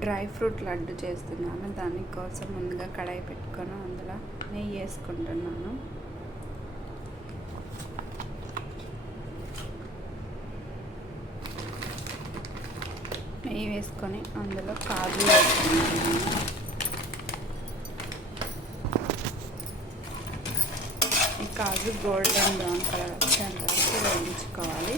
Dry fruit laddu చేస్తున్నాను. దానికోసం ముందుగా కడాయి పెట్టుకొని అందులో నెయ్యి వేసుకుంటున్నాను. నెయ్యి వేసుకొని అందులో కాజు వేసుకుంటున్నాను. ఈ కాజు గోల్డెన్ బ్రౌన్ కలర్ వచ్చేంత వరకు వేయించుకోవాలి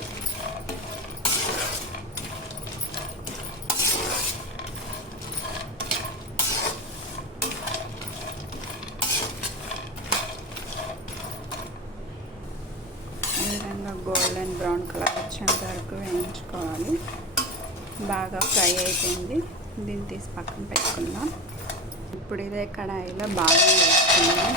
ఈ విధంగా గోల్డెన్ బ్రౌన్ కలర్ వచ్చేంత వరకు వేయించుకోవాలి. బాగా ఫ్రై అయిపోయింది. దీన్ని తీసి పక్కన పెట్టుకుందాం. ఇప్పుడు ఇదే కడాయిలో బాగా వేసుకుందాం.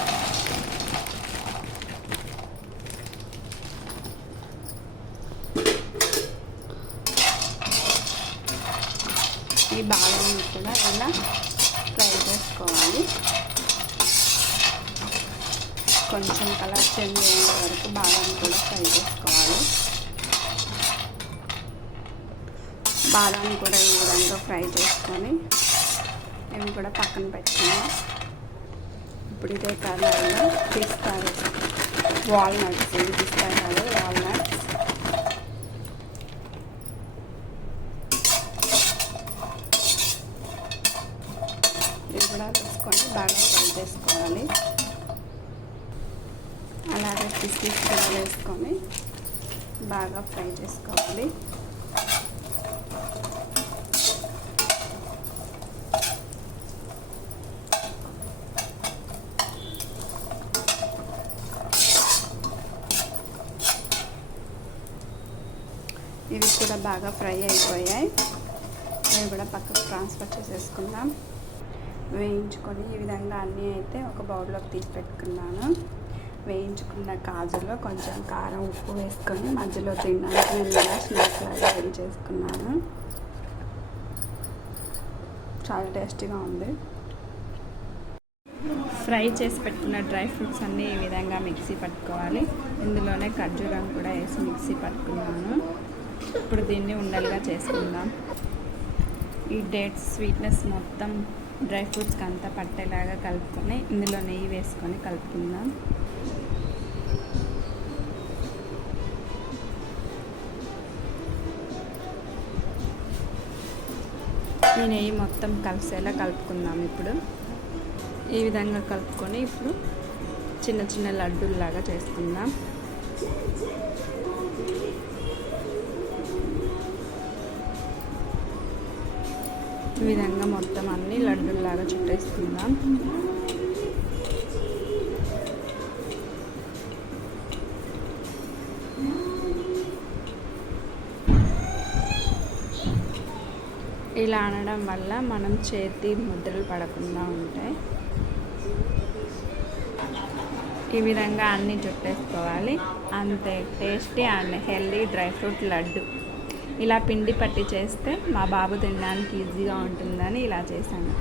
ఈ బాగా కూడా ఇలా ఫ్రై చేసుకోవాలి కొంచెం కలర్ చేంజ్ అయ్యే వరకు బాదం కూడా ఫ్రై చేసుకోవాలి. బాదం కూడా ఈ విధంగా ఫ్రై చేసుకొని ఇవి కూడా పక్కన పెట్టుకున్నాం ఇప్పుడు ఇదే కలర్లో పిస్తారు వాల్నట్స్ ఇవి పిస్తారు వాల్నట్స్ ఇవి కూడా తీసుకొని బాగా ఫ్రై చేసుకోవాలి. కిస్మిస్ కూడా వేసుకొని బాగా ఫ్రై చేసుకోవాలి. ఇవి కూడా బాగా ఫ్రై అయిపోయాయి. ఇవి కూడా పక్కకు ట్రాన్స్ఫర్ చేసేసుకుందాం. వేయించుకొని ఈ విధంగా అన్నీ అయితే ఒక బౌల్లోకి తీసి పెట్టుకున్నాను. వేయించుకున్న కాజులో కొంచెం కారం ఉప్పు వేసుకొని మధ్యలో తినడానికి నేను ఇలా స్నాక్స్ లాగా రెడీ చేసుకున్నాను. చాలా టేస్టీగా ఉంది. ఫ్రై చేసి పెట్టుకున్న డ్రై ఫ్రూట్స్ అన్నీ ఈ విధంగా మిక్సీ పట్టుకోవాలి. ఇందులోనే ఖర్జూరం కూడా వేసి మిక్సీ పట్టుకున్నాను. ఇప్పుడు దీన్ని ఉండలుగా చేసుకుందాం. ఈ డేట్స్ స్వీట్నెస్ మొత్తం డ్రై ఫ్రూట్స్కి అంతా పట్టేలాగా కలుపుకొని ఇందులో నెయ్యి వేసుకొని కలుపుకుందాం. ఈ నెయ్యి మొత్తం కలిసేలా కలుపుకుందాం ఇప్పుడు. ఈ విధంగా కలుపుకొని ఇప్పుడు చిన్న చిన్న లడ్డూల్లాగా చేసుకుందాం. ఈ విధంగా మొత్తం అన్ని లడ్డూల్లాగా చుట్టేసుకుందాం. ఇలా అనడం వల్ల మనం చేతి ముద్రలు పడకుండా ఉంటాయి ఈ విధంగా అన్నీ చుట్టేసుకోవాలి. అంతే tasty and healthy dry fruit laddu. ఇలా పిండి పట్టి చేస్తే మా బాబు తినడానికి ఈజీగా ఉంటుందని ఇలా చేశాను.